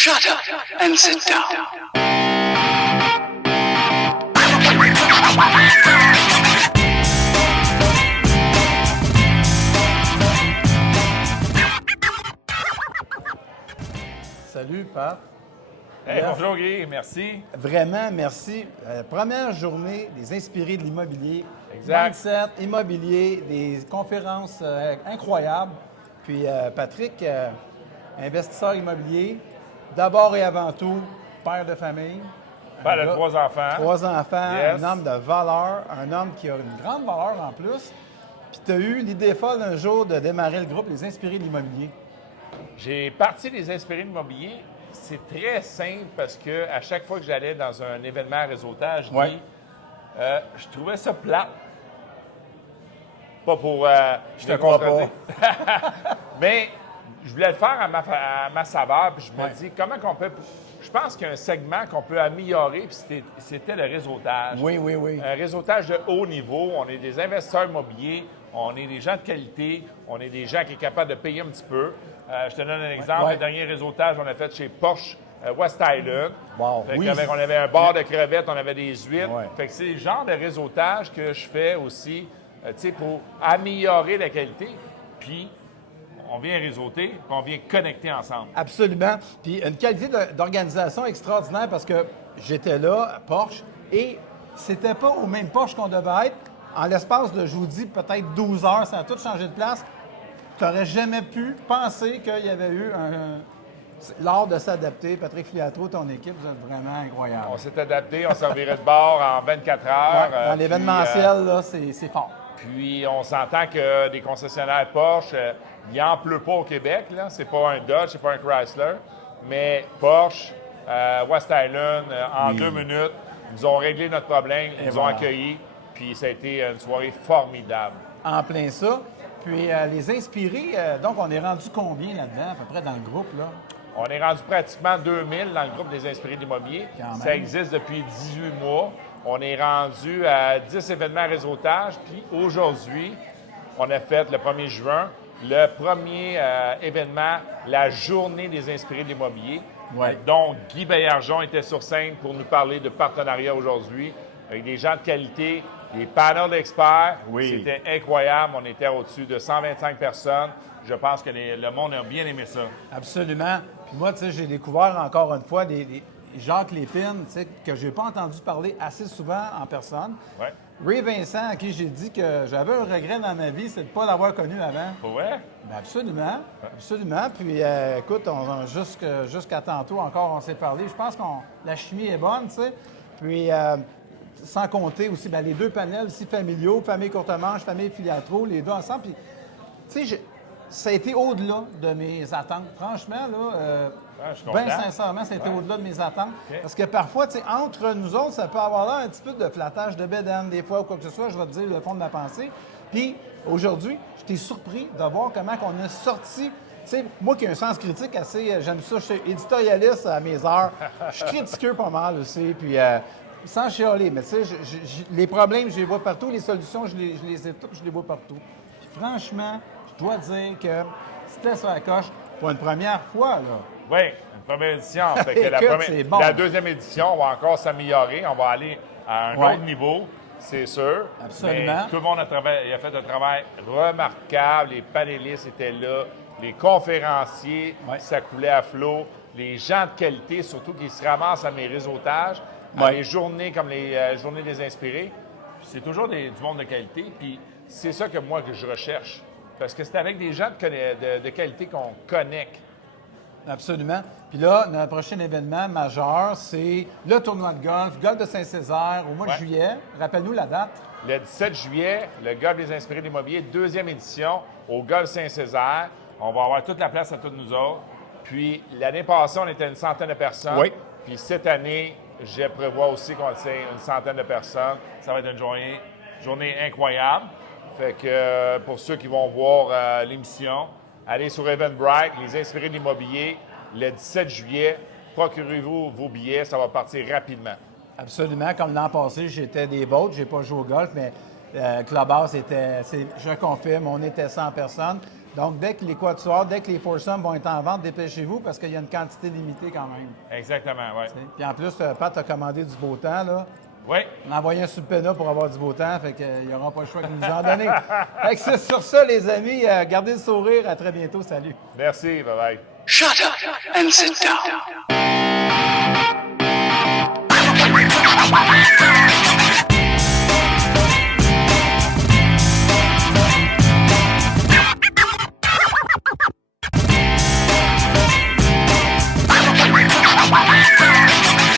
Shut up and sit down. Salut, Pat. Hey, bonjour Guy, merci. Vraiment, merci. Première journée des inspirés de l'immobilier. Exact. 27 immobiliers, des conférences incroyables. Puis Patrick, investisseur immobilier, d'abord et avant tout, père de famille. Père de Un gars- 3 enfants. 3 enfants, Yes. un homme de valeur, un homme qui a une grande valeur en plus. Puis tu as eu l'idée folle un jour de démarrer le groupe Les Inspirés de l'immobilier. J'ai parti des inspirés de l'immobilier. C'est très simple parce que à chaque fois que j'allais dans un événement à réseautage, Ouais. Guy, je trouvais ça plate. Pas pour. Je te crois pas. Mais je voulais le faire à ma saveur, puis je me Ouais. dis comment qu'on peut. Je pense qu'il y a un segment qu'on peut améliorer, puis c'était le réseautage. Oui, oui, oui. Un réseautage de haut niveau. On est des investisseurs immobiliers, on est des gens de qualité, on est des gens qui sont capables de payer un petit peu. Je te donne un exemple. Ouais. Le dernier réseautage, on a fait chez Porsche West Island. Wow, Fait oui. on avait un bar de crevettes, on avait des huîtres. Ouais. Fait que c'est le genre de réseautage que je fais aussi, tu sais, pour améliorer la qualité. Puis, on vient réseauter, puis on vient connecter ensemble. Absolument. Puis une qualité d'organisation extraordinaire parce que j'étais là, à Porsche, et c'était pas au même Porsche qu'on devait être. En l'espace de, je vous dis, peut-être 12 heures, ça a tout changé de place. Tu n'aurais jamais pu penser qu'il y avait eu l'art de s'adapter. Patrick Filiatro, ton équipe, vous êtes vraiment incroyable. On s'est adapté, on servirait de bar en 24 heures. Dans puis, l'événementiel, là, c'est fort. Puis on s'entend que des concessionnaires Porsche, il n'en pleut pas au Québec. Là. C'est pas un Dodge, c'est pas un Chrysler. Mais Porsche, West Island, en 2 minutes, nous ont réglé notre problème, ils nous ont voilà. accueillis. Puis ça a été une soirée formidable. En plein ça. Puis les inspirés, donc on est rendu combien là-dedans, à peu près dans le groupe, là? On est rendu pratiquement 2000 dans le groupe des inspirés de l'immobilier. Quand même. Ça existe depuis 18 mois. On est rendu à 10 événements à réseautage. Puis aujourd'hui, on a fait le 1er juin le premier événement, la journée des inspirés de l'immobilier. Ouais. Donc, Guy Baillargeon était sur scène pour nous parler de partenariat aujourd'hui avec des gens de qualité, des panels d'experts. Oui. C'était incroyable. On était au-dessus de 125 personnes. Je pense que le monde a bien aimé ça. Absolument. Puis moi, tu sais, j'ai découvert encore une fois des Jacques Lépine, tu sais, que je n'ai pas entendu parler assez souvent en personne. Ouais. Ray Vincent, à qui j'ai dit que j'avais un regret dans ma vie, c'est de ne pas l'avoir connu avant. Pour vrai? Ben absolument, absolument. Puis écoute, jusqu'à tantôt encore, on s'est parlé. Je pense que la chimie est bonne, tu sais. Puis sans compter aussi les deux panels aussi familiaux, famille Courtemanche, famille Filiatro, les deux ensemble. Puis tu sais, ça a été au-delà de mes attentes. Franchement, là, je suis bien content. sincèrement, ça a été au-delà de mes attentes. OK. Parce que parfois, tu sais, entre nous autres, ça peut avoir là un petit peu de flattage de bédane, des fois, ou quoi que ce soit, je vais te dire le fond de ma pensée. Puis aujourd'hui, j'étais surpris de voir comment on a sorti. Tu sais, moi qui ai un sens critique assez, j'aime ça, je suis éditorialiste à mes heures. Je suis critiqueux pas mal aussi, puis sans chialer. Mais tu sais, les problèmes, je les vois partout, les solutions, je les vois partout. Puis franchement, je dois dire que c'était sur la coche pour une première fois, là. Oui, une première édition. Fait que Écoute, c'est bon. la deuxième édition, on va encore s'améliorer. On va aller à un Ouais. autre niveau, c'est sûr. Absolument. Mais tout le monde a fait un travail remarquable. Les panélistes étaient là. Les conférenciers, Ouais. ça coulait à flot. Les gens de qualité, surtout qui se ramassent à mes réseautages, à Ouais. les journées comme les journées des inspirés. C'est toujours du monde de qualité. Puis c'est ça que moi que je recherche. Parce que c'est avec des gens de qualité qu'on connecte. Absolument. Puis là, notre prochain événement majeur, c'est le tournoi de golf de Saint-Césaire, au mois de Ouais. juillet. Rappelle-nous la date. Le 17 juillet, le Golf des inspirés de l'immobilier, deuxième édition, au Golf Saint-Césaire. On va avoir toute la place à toutes nous autres. Puis l'année passée, on était une centaine de personnes. Oui. Puis cette année, je prévois aussi qu'on ait une centaine de personnes. Ça va être une journée incroyable. Fait que pour ceux qui vont voir l'émission, allez sur Eventbrite, les inspirés de l'immobilier, le 17 juillet. Procurez-vous vos billets, ça va partir rapidement. Absolument. Comme l'an passé, j'étais des boats. J'ai pas joué au golf, mais Clubhouse je confirme, on était 100 personnes. Donc, dès que les quatuors, dès que les foursomes vont être en vente, dépêchez-vous parce qu'il y a une quantité limitée quand même. Exactement, oui. Puis en plus, Pat a commandé du beau temps, là. Oui. On a envoyé un Supena pour avoir du beau temps, fait qu'il n'y aura pas le choix qu'il nous en donné. Fait que c'est sur ça, les amis. Gardez le sourire. À très bientôt. Salut. Merci, bye-bye. Shut up and sit down.